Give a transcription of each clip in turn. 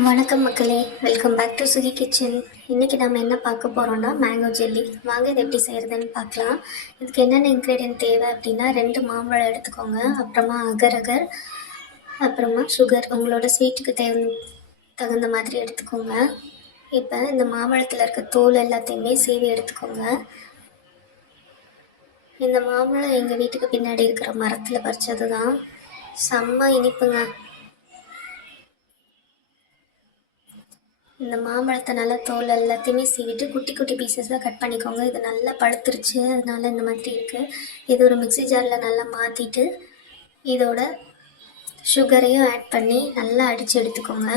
வணக்கம் மக்களே, welcome back to Suki Kitchen. இன்றைக்கி நம்ம என்ன பார்க்க போகிறோம்னா மேங்கோ ஜெல்லி. வாங்க இது எப்படி செய்கிறதுன்னு பார்க்கலாம். இதுக்கு என்னென்ன இன்க்ரீடியன்ட் தேவை அப்படின்னா 2 மாம்பழம் எடுத்துக்கோங்க, அப்புறமா அகர் அகர், அப்புறமா சுகர் உங்களோட ஸ்வீட்டுக்கு தகுந்த மாதிரி எடுத்துக்கோங்க. இப்போ இந்த மாம்பழத்தில் இருக்க தோல் எல்லாத்தையுமே சீவி எடுத்துக்கோங்க. இந்த மாம்பழம் எங்கள் வீட்டுக்கு பின்னாடி இருக்கிற மரத்தில் பறிச்சது தான். செம்ம இனிப்புங்க. இந்த மாம்பழத்தை நல்லா தோல் எல்லாத்தையுமே சீவிட்டு குட்டி குட்டி பீசஸாக கட் பண்ணிக்கோங்க. இது நல்லா பழுத்துருச்சு, அதனால இந்த மாதிரி இருக்குது. இது ஒரு மிக்ஸி ஜாரில் நல்லா மாற்றிட்டு இதோட சுகரையும் ஆட் பண்ணி நல்லா அடித்து எடுத்துக்கோங்க.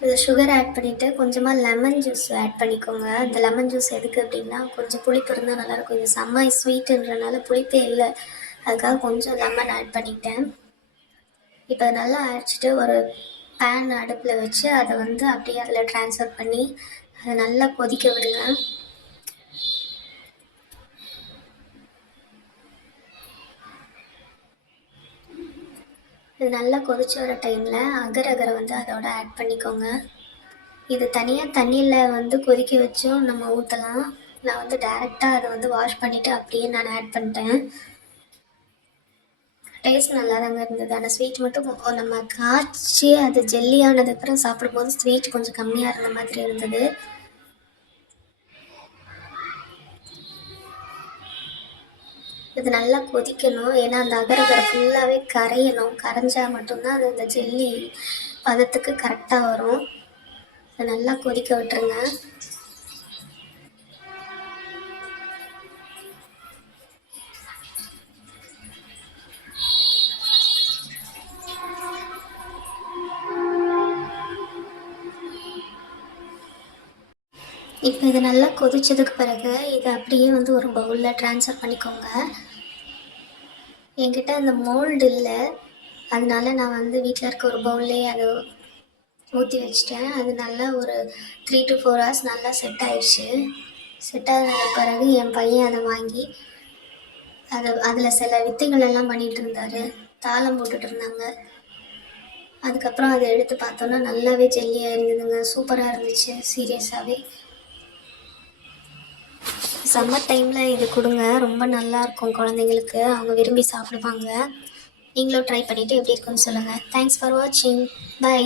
இது சுகர் ஆட் பண்ணிவிட்டு கொஞ்சமாக லெமன் ஜூஸ் ஆட் பண்ணிக்கோங்க. அந்த லெமன் ஜூஸ் எதுக்கு அப்படின்னா கொஞ்சம் புளிப்பு இருந்தால் நல்லாயிருக்கும். இது செம்ம ஸ்வீட்டுன்றனால புளிப்பே இல்லை, அதுக்காக கொஞ்சம் லெமன் ஆட் பண்ணிட்டேன். இப்போ நல்லா அரைச்சிட்டு ஒரு பேன் அடுப்பில் வச்சு அதை அப்படியே அதில் ட்ரான்ஸ்ஃபர் பண்ணி அதை நல்லா கொதிக்க விடுங்க. இது நல்லா கொதிச்சு வர டைமில் அகர் அகரை அதோட ஆட் பண்ணிக்கோங்க. இது தனியாக தண்ணியில் கொதிக்க வச்சும் நம்ம ஊற்றலாம். நான் டேரெக்டாக அதை வாஷ் பண்ணிவிட்டு அப்படியே நான் ஆட் பண்ணிட்டேன். டேஸ்ட் நல்லா தாங்க இருந்தது. ஆனால் ஸ்வீட் மட்டும் நம்ம காய்ச்சி அது ஜெல்லி ஆனதுக்கப்புறம் சாப்பிடும்போது ஸ்வீட் கொஞ்சம் கம்மியாக இருந்த மாதிரி இருந்தது. இது நல்லா கொதிக்கணும், ஏன்னா அந்த அகரகரை ஃபுல்லாகவே கரையணும். கரைஞ்சால் மட்டும்தான் அது அந்த ஜெல்லி பதத்துக்கு கரெக்டாக வரும். அதை நல்லா கொதிக்க விட்டுருங்க. இப்போ இது நல்லா கொதிச்சதுக்கு பிறகு இதை அப்படியே ஒரு பவுலில் ட்ரான்ஸ்ஃபர் பண்ணிக்கோங்க. என்கிட்ட அந்த மோல்டு இல்லை, அதனால நான் வீட்டில் இருக்க ஒரு பவுல்லே அதை ஊற்றி வச்சிட்டேன். அது நல்லா ஒரு 3 to 4 hours நல்லா செட் ஆயிடுச்சு. செட் ஆகின பிறகு என் பையன் அதை வாங்கி அதில் சில வித்தைகள் எல்லாம் பண்ணிகிட்டு இருந்தார். தாளம் போட்டுட்டு இருந்தாங்க. அதுக்கப்புறம் அதை எடுத்து பார்த்தோன்னா நல்லாவே ஜெல்லியாக இருந்ததுங்க. சூப்பராக இருந்துச்சு. சீரியஸாகவே சம்மர் டைமில் இது கொடுங்க, ரொம்ப நல்லாயிருக்கும். குழந்தைங்களுக்கு அவங்க விரும்பி சாப்பிடுவாங்க. நீங்களும் ட்ரை பண்ணிவிட்டு எப்படி இருக்குன்னு சொல்லுங்கள். தேங்க்ஸ் ஃபார் வாட்சிங். பை.